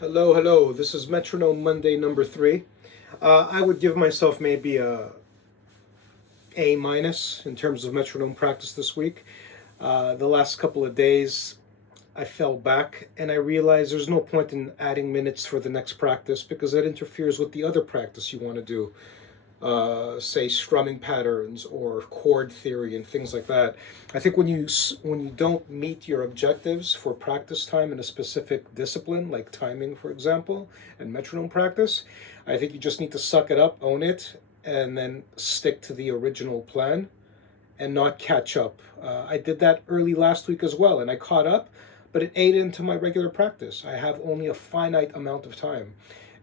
Hello, hello. This is Metronome Monday number 3. I would give myself maybe a A minus in terms of metronome practice this week. The last couple of days, I fell back and I realized there's no point in adding minutes for the next practice because that interferes with the other practice you want to do. Say strumming patterns or chord theory and things like that. I think when you don't meet your objectives for practice time in a specific discipline, like timing, for example, and metronome practice, I think you just need to suck it up, own it, and then stick to the original plan and not catch up. I did that early last week as well, and I caught up, but it ate into my regular practice. I have only a finite amount of time,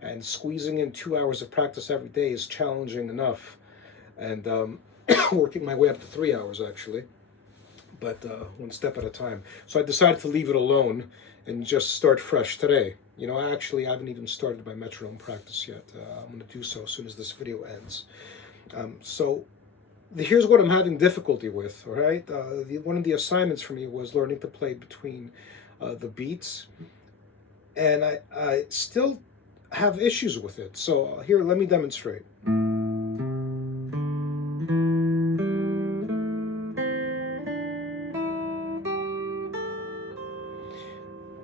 and squeezing in 2 hours of practice every day is challenging enough. And working my way up to 3 hours actually, but one step at a time. So I decided to leave it alone and just start fresh today. I haven't even started my metronome practice yet. I'm going to do so as soon as this video ends. Here's what I'm having difficulty with. All right, one of the assignments for me was learning to play between the beats, and I still have issues with it. So here, let me demonstrate.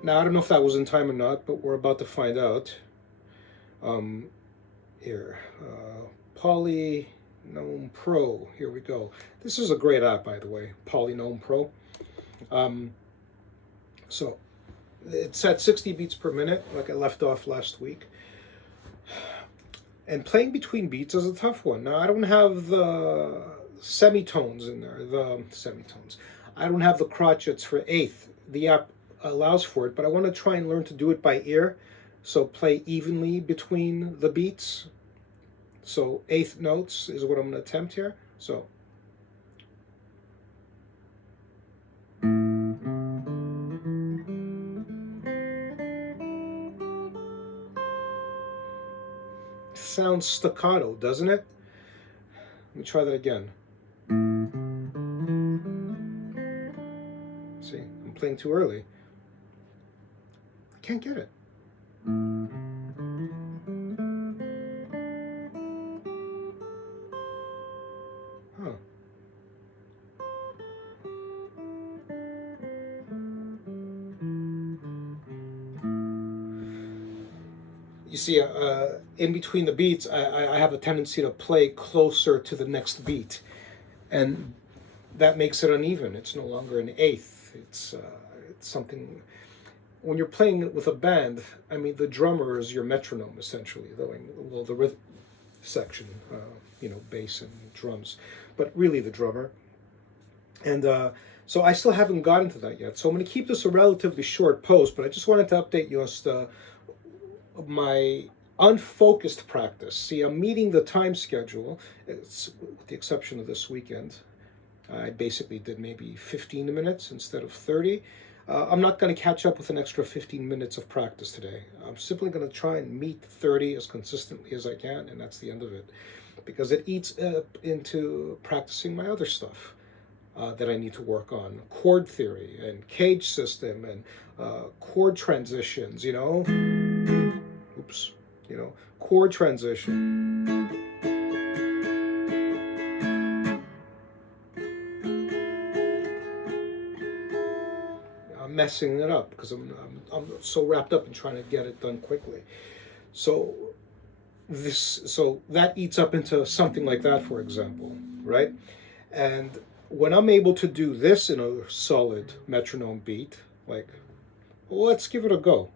Now, I don't know if that was in time or not, but we're about to find out. Um, Here, Polynome Pro. Here we go. This is a great app, by the way, Polynome Pro. So it's at 60 beats per minute, like I left off last week. And playing between beats is a tough one. Now, I don't have the semitones in there, the semitones. I don't have the crotchets for eighth. The app allows for it, but I want to try and learn to do it by ear. So play evenly between the beats. So eighth notes is what I'm going to attempt here. So sounds staccato, doesn't it? Let me try that again. See, I'm playing too early. I can't get it. Huh. You see, in between the beats, I have a tendency to play closer to the next beat, and that makes it uneven. It's no longer an eighth. It's something. When you're playing with a band, I mean, the drummer is your metronome essentially, well, the rhythm section, bass and drums, but really the drummer. And so I still haven't gotten to that yet. So I'm going to keep this a relatively short post, but I just wanted to update you as to my unfocused practice. See, I'm meeting the time schedule, with the exception of this weekend. I basically did maybe 15 minutes instead of 30. I'm not going to catch up with an extra 15 minutes of practice today. I'm simply going to try and meet 30 as consistently as I can, and that's the end of it. Because it eats into practicing my other stuff that I need to work on. Chord theory and cage system and chord transitions, Oops. Chord transition. I'm messing it up because I'm so wrapped up in trying to get it done quickly. So that eats up into something like that, for example, right? And when I'm able to do this in a solid metronome beat, like, well, let's give it a go.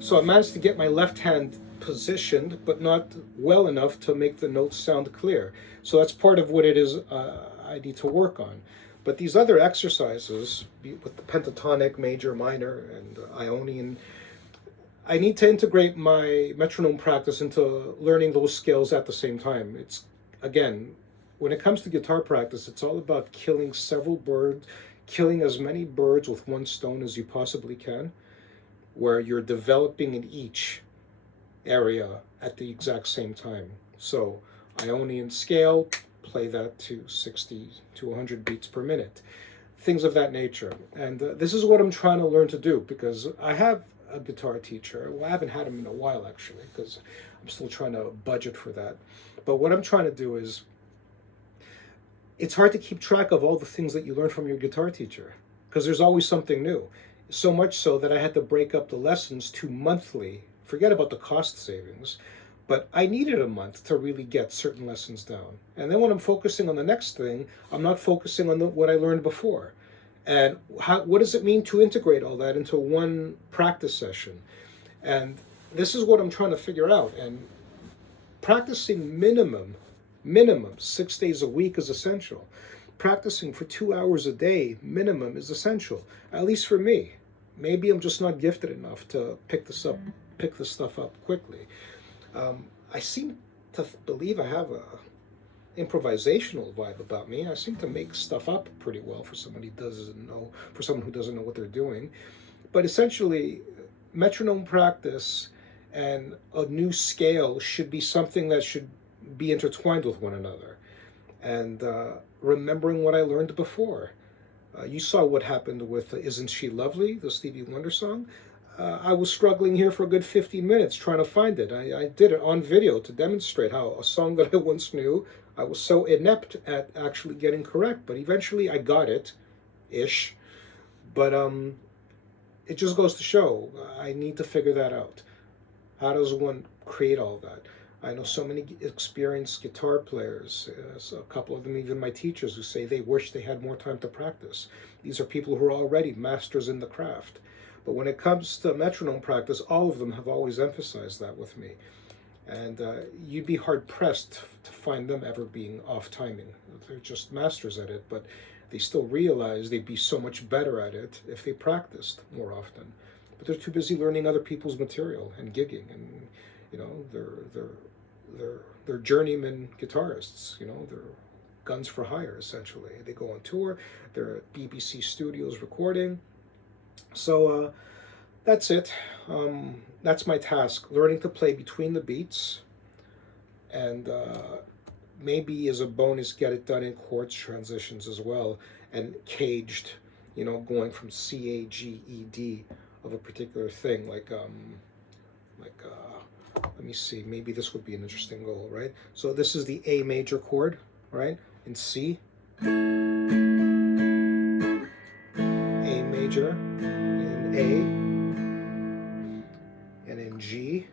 So I managed to get my left hand positioned, but not well enough to make the notes sound clear. So that's part of what it is I need to work on. But these other exercises, with the pentatonic, major, minor, and Ionian, I need to integrate my metronome practice into learning those skills at the same time. It's, again, when it comes to guitar practice, it's all about killing several birds, killing as many birds with one stone as you possibly can, where you're developing in each area at the exact same time. So Ionian scale, play that to 60 to 100 beats per minute, things of that nature. And this is what I'm trying to learn to do, because I have a guitar teacher. Well, I haven't had him in a while, actually, because I'm still trying to budget for that. But what I'm trying to do is, it's hard to keep track of all the things that you learn from your guitar teacher, because there's always something new. So much so that I had to break up the lessons to monthly. Forget about the cost savings, but I needed a month to really get certain lessons down. And then when I'm focusing on the next thing, I'm not focusing on what I learned before. And what does it mean to integrate all that into one practice session? And this is what I'm trying to figure out. And practicing minimum 6 days a week is essential. Practicing for 2 hours a day minimum is essential, at least for me. Maybe I'm just not gifted enough to pick this stuff up quickly. I seem to believe I have a improvisational vibe about me. I seem to make stuff up pretty well for someone who doesn't know what they're doing. But essentially, metronome practice and a new scale should be something that should be intertwined with one another. And remembering what I learned before. You saw what happened with Isn't She Lovely, the Stevie Wonder song. I was struggling here for a good 15 minutes trying to find it. I did it on video to demonstrate how a song that I once knew, I was so inept at actually getting correct. But eventually I got it-ish. But it just goes to show, I need to figure that out. How does one create all that? I know so many experienced guitar players, so a couple of them, even my teachers, who say they wish they had more time to practice. These are people who are already masters in the craft. But when it comes to metronome practice, all of them have always emphasized that with me. And you'd be hard-pressed to find them ever being off-timing. They're just masters at it, but they still realize they'd be so much better at it if they practiced more often. But they're too busy learning other people's material and gigging, and they're journeyman guitarists. They're guns for hire, essentially. They go on tour. They're at BBC studios recording. So that's it. That's my task, learning to play between the beats, and maybe as a bonus, get it done in chords transitions as well, and caged, going from C, A, G, E, D of a particular thing, let me see, maybe this would be an interesting goal, right? So this is the A major chord, right, in C, A major, in A, and in G,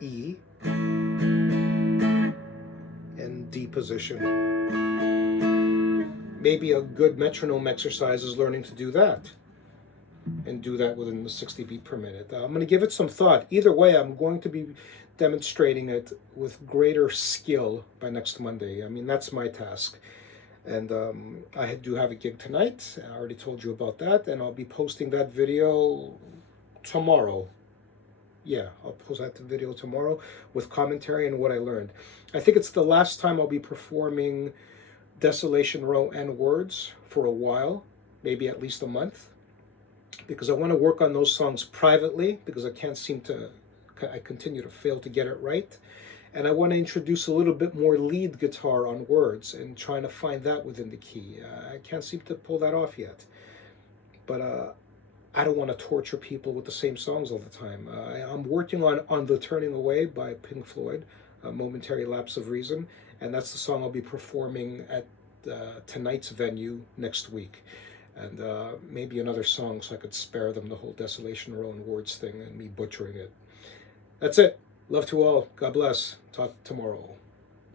E, and D position. Maybe a good metronome exercise is learning to do that, and do that within the 60 beat per minute. I'm going to give it some thought. Either way, I'm going to be demonstrating it with greater skill by next Monday. I mean, that's my task. And I do have a gig tonight. I already told you about that, and I'll be posting that video tomorrow. Yeah, I'll post that video tomorrow with commentary and what I learned. I think it's the last time I'll be performing Desolation Row and Words for a while, maybe at least a month, because I want to work on those songs privately, because I continue to fail to get it right. And I want to introduce a little bit more lead guitar on Words and trying to find that within the key. I can't seem to pull that off yet. But I don't want to torture people with the same songs all the time. I'm working on The Turning Away by Pink Floyd, A Momentary Lapse of Reason, and that's the song I'll be performing at tonight's venue next week. And maybe another song so I could spare them the whole Desolation Row and Words thing and me butchering it. That's it. Love to all. God bless. Talk tomorrow.